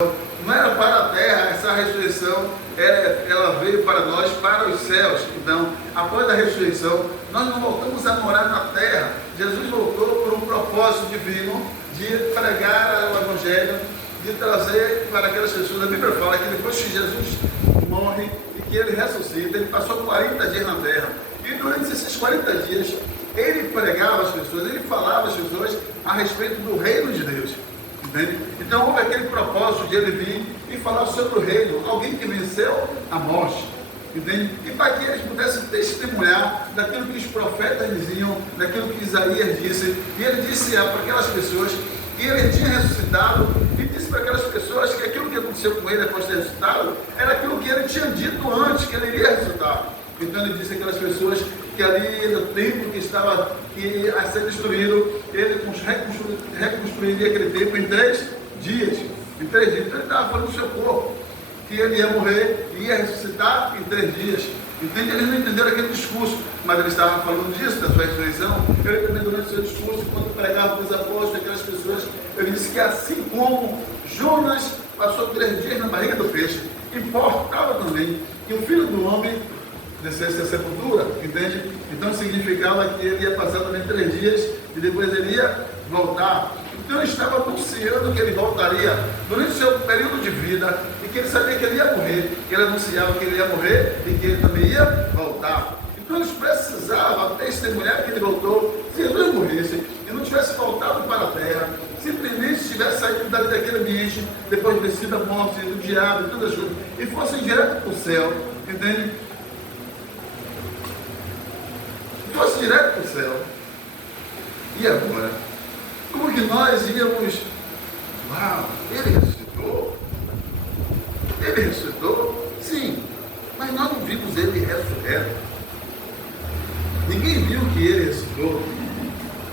Não era para a terra, essa ressurreição, ela veio para nós, para os céus. Então, após a ressurreição, nós não voltamos a morar na terra. Jesus voltou por um propósito divino de pregar o Evangelho, de trazer para aquelas pessoas. A Bíblia fala que depois que Jesus morre e que ele ressuscita, ele passou 40 dias na terra. E durante esses 40 dias, ele pregava às pessoas, ele falava às pessoas a respeito do reino de Deus. Entende? Então houve aquele propósito de ele vir e falar sobre o reino, alguém que venceu a morte, entende? E para que eles pudessem testemunhar daquilo que os profetas diziam, daquilo que Isaías disse, e ele disse para aquelas pessoas que ele tinha ressuscitado, e disse para aquelas pessoas que aquilo que aconteceu com ele após ter ressuscitado, era aquilo que ele tinha dito antes, que ele iria ressuscitar. Então ele disse àquelas pessoas que ali no templo que estava a ser destruído, ele reconstruiria aquele templo em 3 dias. Em 3 dias. Então ele estava falando do seu corpo, que ele ia morrer e ia ressuscitar em 3 dias. Entende? Eles não entenderam aquele discurso, mas ele estava falando disso, da sua ressurreição. Ele também, durante o seu discurso, quando pregava os apóstolos, aquelas pessoas, ele disse que assim como Jonas passou 3 dias na barriga do peixe, importava também que o Filho do Homem descesse a sepultura, entende? Então significava que ele ia passar também 3 dias e depois ele ia voltar. Então ele estava anunciando que ele voltaria durante o seu período de vida e que ele sabia que ele ia morrer, que ele anunciava que ele ia morrer e que ele também ia voltar. Então eles precisavam testemunhar que ele voltou. Se Jesus morresse e não tivesse voltado para a terra, simplesmente tivesse saído daquele ambiente depois de ter sido a morte do diabo e todas as coisas, e fosse direto para o céu, entende? Fosse direto para o céu. E agora? Como que nós íamos? Uau, ele ressuscitou? Ele ressuscitou? Sim, mas nós não vimos ele ressurreto. Ninguém viu que ele ressuscitou.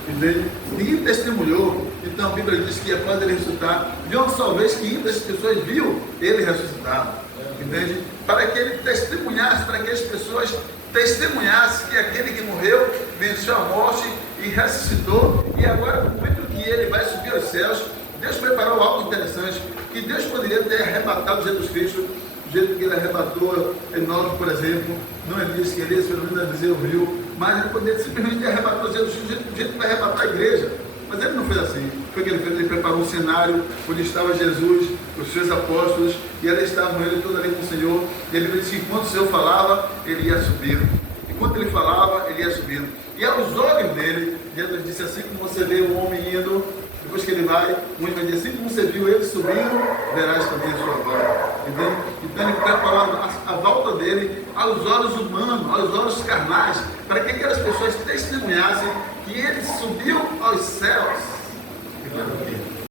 Entende? Ninguém testemunhou. Então a Bíblia diz que após ele ressuscitar, de uma só vez que muitas pessoas viu ele ressuscitar. Entende? Para que ele testemunhasse, para que as pessoas testemunhasse que aquele que morreu venceu a morte e ressuscitou, e agora no momento que ele vai subir aos céus, Deus preparou algo interessante, que Deus poderia ter arrebatado Jesus Cristo do jeito que ele arrebatou Enoque, por exemplo. Não ele disse que ele ia, pelo menos dizer o rio, mas ele poderia simplesmente arrebatar Jesus Cristo do jeito que vai arrebatar a igreja. Mas ele não fez assim. Foi o que ele fez, ele preparou um cenário onde estava Jesus, os seus apóstolos, e eles estavam ele toda ali com o Senhor, e ele disse que enquanto o Senhor falava, ele ia subir. Enquanto ele falava, ele ia subindo. E aos olhos dele, Jesus disse, assim como você vê o homem indo, depois que ele vai, o homem vai dizer, assim como você viu ele subindo, verás também a sua volta. Entendeu? Então ele preparou a volta dele aos olhos humanos, aos olhos carnais, para que aquelas pessoas testemunhassem que ele subiu aos céus.